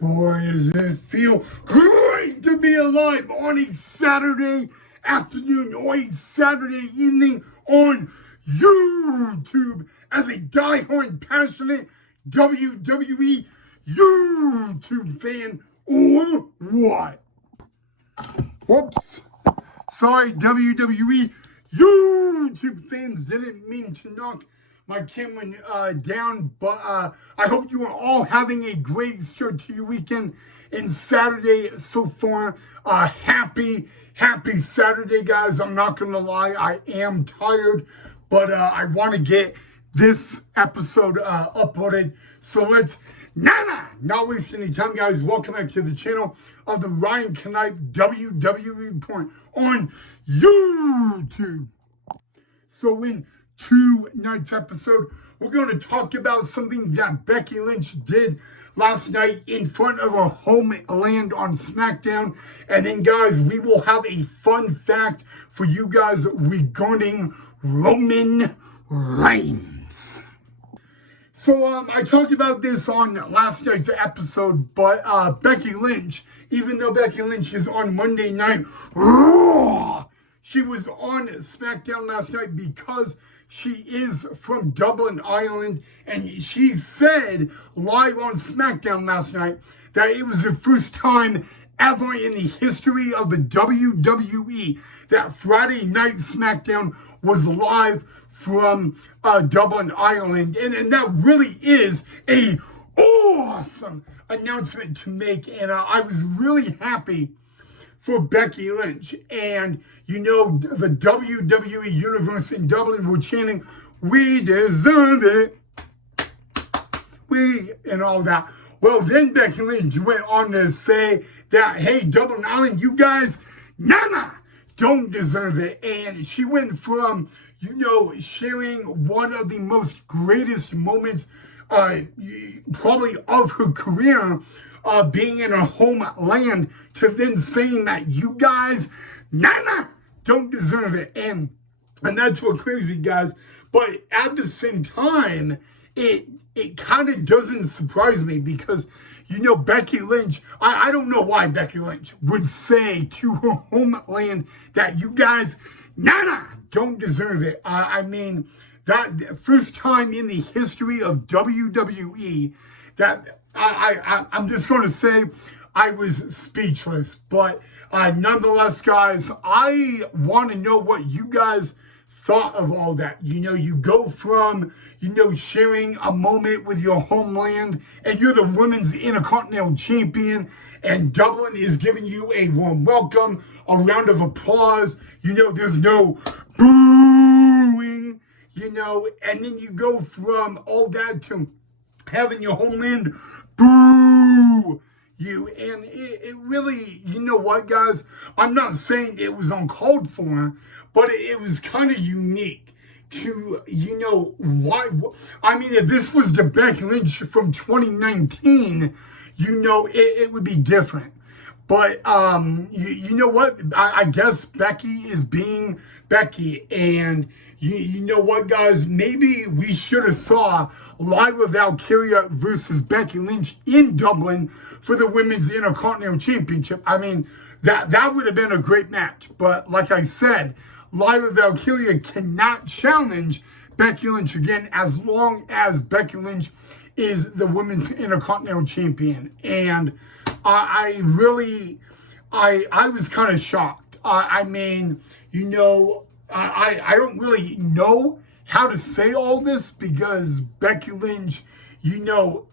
Boy, does it feel great to be alive on a Saturday afternoon or a Saturday evening on YouTube as a diehard, passionate WWE YouTube fan or what? Whoops. Sorry, WWE YouTube fans, didn't mean to knock my camera down, but I hope you are all having a great start to your weekend and Saturday so far. Happy Saturday, guys. I'm not going to lie, I am tired, but I want to get this episode uploaded. So let's not waste any time, guys. Welcome back to the channel of the Ryan Knight WWE Report on YouTube. So in tonight's episode, we're going to talk about something that Becky Lynch did last night in front of her homeland on SmackDown. And then, guys, we will have a fun fact for you guys regarding Roman Reigns. So I talked about this on last night's episode, but Becky Lynch, even though Becky Lynch is on Monday Night Raw, she was on SmackDown last night because she is from Dublin, Ireland, and she said live on SmackDown last night that it was the first time ever in the history of the WWE that Friday Night SmackDown was live from Dublin, Ireland. And that really is a awesome announcement to make. And I was really happy for Becky Lynch. And, you know, the WWE Universe in Dublin were chanting, "We deserve it. And all that. Well, then Becky Lynch went on to say that, hey, Dublin, Ireland, you guys, don't deserve it. And she went from, you know, sharing one of the most greatest moments probably of her career, being in her homeland, to then saying that you guys, don't deserve it. And that's what crazy, guys. But at the same time, it kind of doesn't surprise me because, you know, Becky Lynch, I don't know why Becky Lynch would say to her homeland that you guys, don't deserve it. I mean, that first time in the history of WWE that I'm just going to say I was speechless. But nonetheless, guys, I want to know what you guys thought of all that. You know, you go from, you know, sharing a moment with your homeland, and you're the women's Intercontinental Champion, and Dublin is giving you a warm welcome, a round of applause. You know, there's no booing, you know, and then you go from all that to having your homeland boo you. And it really, you know what, guys, I'm not saying it was uncalled for, but it was kind of unique to, you know, why. I mean, if this was the Becky Lynch from 2019, you know, it would be different. But you know what? I guess Becky is being Becky. And you know what, guys? Maybe we should have saw Live with Valkyria versus Becky Lynch in Dublin for the Women's Intercontinental Championship. I mean, that would have been a great match. But like I said, Live with Valkyria cannot challenge Becky Lynch again as long as Becky Lynch is the Women's Intercontinental Champion. And I was kind of shocked. I mean, you know, I don't really know how to say all this because Becky Lynch, you know,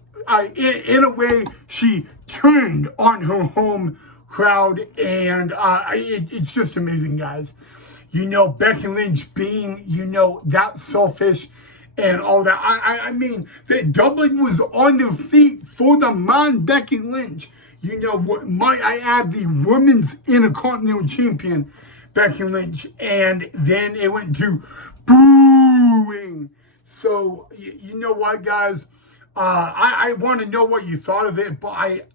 in a way, she turned on her home crowd, and it's just amazing, guys. You know, Becky Lynch being, you know, that selfish and all that. I mean, that Dublin was on their feet for the man Becky Lynch. You know, might I add, the Women's Intercontinental Champion, Becky Lynch. And then it went to booing. So, you know what, guys? I want to know what you thought of it, but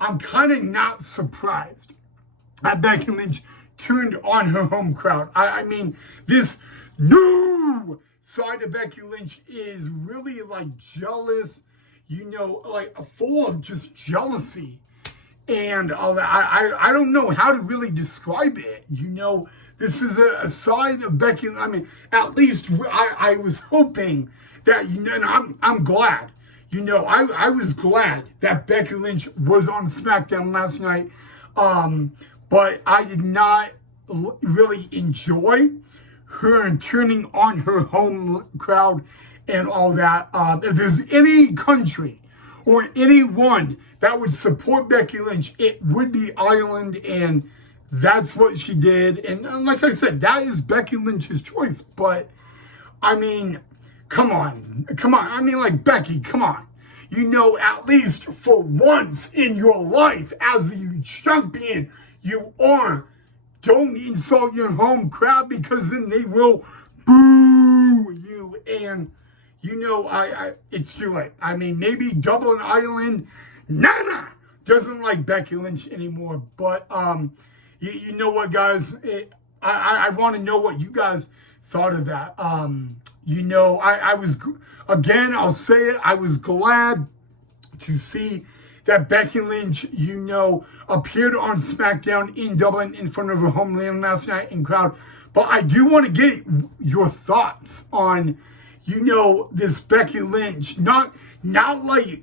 I'm kind of not surprised that Becky Lynch turned on her home crowd. I mean, this new side of Becky Lynch is really like jealous, like full of just jealousy and all that. I don't know how to really describe it. This is a side of Becky. I mean, at least I was hoping that, and I'm glad. I was glad that Becky Lynch was on SmackDown last night. But I did not really enjoy her turning on her home crowd and all that. If there's any country or anyone that would support Becky Lynch, it would be Ireland, and that's what she did. And like I said, that is Becky Lynch's choice. But, I mean, come on. I mean, like, Becky, come on. At least for once in your life as the champion you are, don't insult your home crowd, because then they will boo you. And, it's too late. I mean, maybe Dublin, Ireland, Nana doesn't like Becky Lynch anymore. But, you know what, guys? I want to know what you guys thought of that. I was, again, I'll say it, I was glad to see that Becky Lynch, appeared on SmackDown in Dublin in front of her homeland last night in crowd. But I do want to get your thoughts on, this Becky Lynch, not like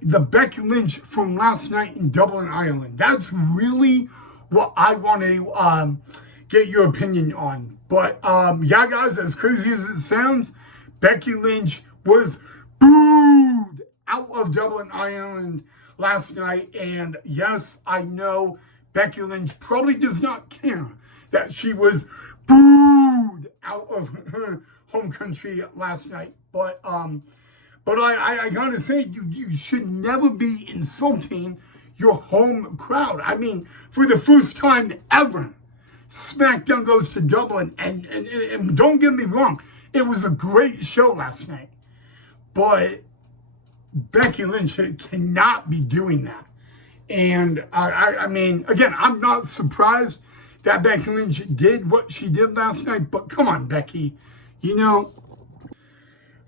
the Becky Lynch from last night in Dublin, Ireland. That's really what I want to get your opinion on. But yeah, guys, as crazy as it sounds, Becky Lynch was booed out of Dublin, Ireland last night. And yes, I know Becky Lynch probably does not care that she was booed out of her home country last night. But I gotta say, you should never be insulting your home crowd. I mean, for the first time ever, SmackDown goes to Dublin, and don't get me wrong, it was a great show last night. But Becky Lynch cannot be doing that. And I mean, again, I'm not surprised that Becky Lynch did what she did last night, but come on, Becky,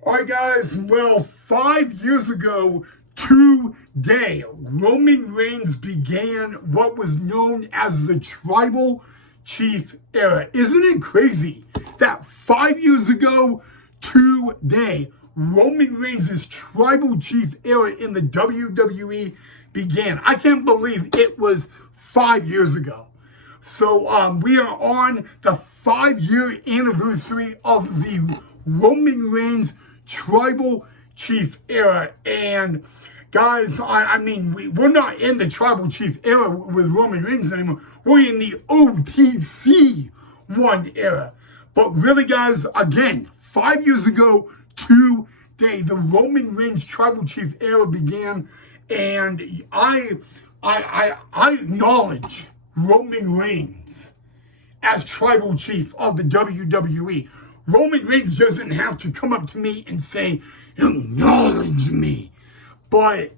All right, guys, well, 5 years ago today, Roman Reigns began what was known as the Tribal Chief era. Isn't it crazy that 5 years ago today, Roman Reigns' Tribal Chief era in the WWE began? I can't believe it was 5 years ago. So we are on the 5-year anniversary of the Roman Reigns Tribal Chief era. And guys, I mean, we're not in the Tribal Chief era with Roman Reigns anymore. We're in the OTC 1 era. But really, guys, again, 5 years ago today, the Roman Reigns Tribal Chief era began. And I acknowledge Roman Reigns as Tribal Chief of the WWE. Roman Reigns doesn't have to come up to me and say, acknowledge me. But,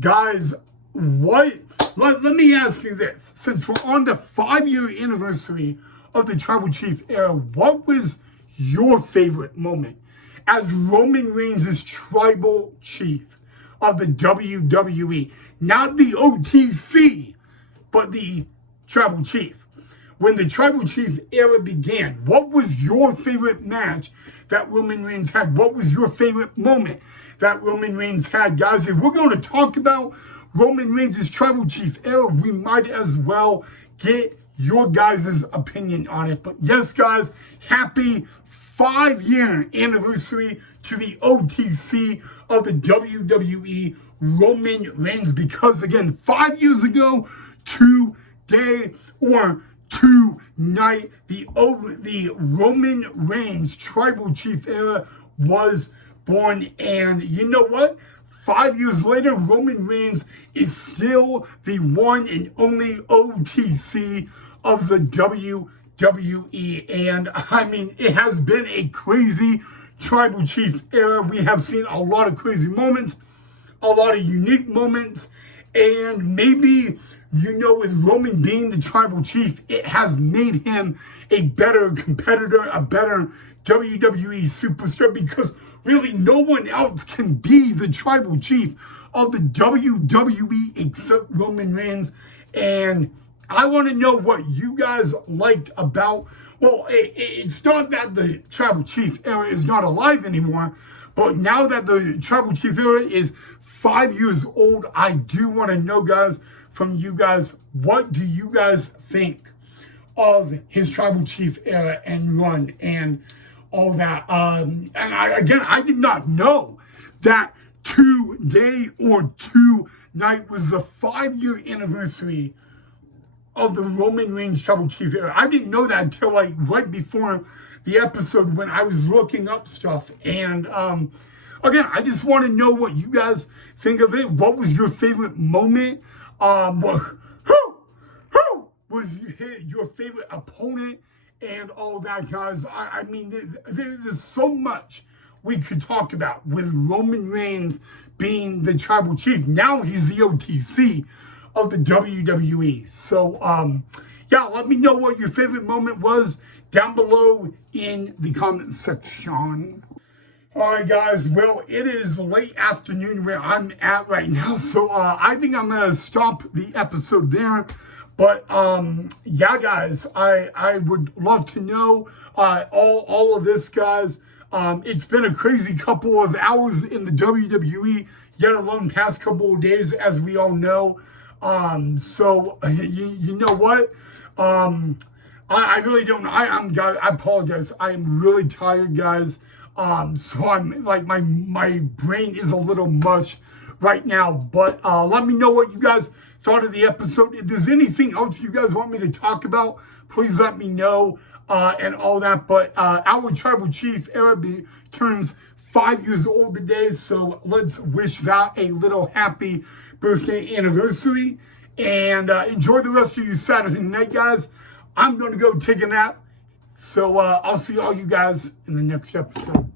guys, let me ask you this. Since we're on the 5-year anniversary of the Tribal Chief era, what was your favorite moment as Roman Reigns' Tribal Chief of the WWE? Not the OTC, but the Tribal Chief. When the Tribal Chief era began, what was your favorite match that Roman Reigns had? What was your favorite moment that Roman Reigns had? Guys, if we're going to talk about Roman Reigns' Tribal Chief era, we might as well get your guys' opinion on it. But yes, guys, happy 5-year anniversary to the OTC of the WWE, Roman Reigns. Because again, 5 years ago today, or tonight, the Roman Reigns Tribal Chief era was born. And you know what? 5 years later, Roman Reigns is still the one and only OTC of the WWE. And I mean, it has been a crazy Tribal Chief era. We have seen a lot of crazy moments, a lot of unique moments, and maybe, with Roman being the Tribal Chief, it has made him a better competitor, a better WWE superstar, because really no one else can be the tribal chief of the WWE except Roman Reigns. And I want to know what you guys liked about, well, it's not that the tribal chief era is not alive anymore, but now that the tribal chief era is 5 years old, I do want to know, guys, from you guys, what do you guys think of his tribal chief era and run and all that? And I did not know that today or tonight was the 5-year anniversary of the Roman Reigns tribal chief era. I didn't know that until like right before the episode when I was looking up stuff. And again, I just want to know what you guys think of it. What was your favorite moment? Who was your favorite opponent and all that, guys? I mean, there's so much we could talk about with Roman Reigns being the tribal chief. Now he's the OTC of the WWE. So, yeah, let me know what your favorite moment was down below in the comment section. All right, guys. Well, it is late afternoon where I'm at right now, so I think I'm gonna stop the episode there. But yeah, guys, I would love to know all of this, guys. It's been a crazy couple of hours in the WWE, yet alone past couple of days, as we all know. So you know what? I really don't know. I apologize. I am really tired, guys. So I'm like, my brain is a little mush right now, but, let me know what you guys thought of the episode. If there's anything else you guys want me to talk about, please let me know, and all that. But, our tribal chief, Arabi, turns 5 years old today. So let's wish that a little happy birthday anniversary, and, enjoy the rest of your Saturday night, guys. I'm going to go take a nap. So I'll see all you guys in the next episode.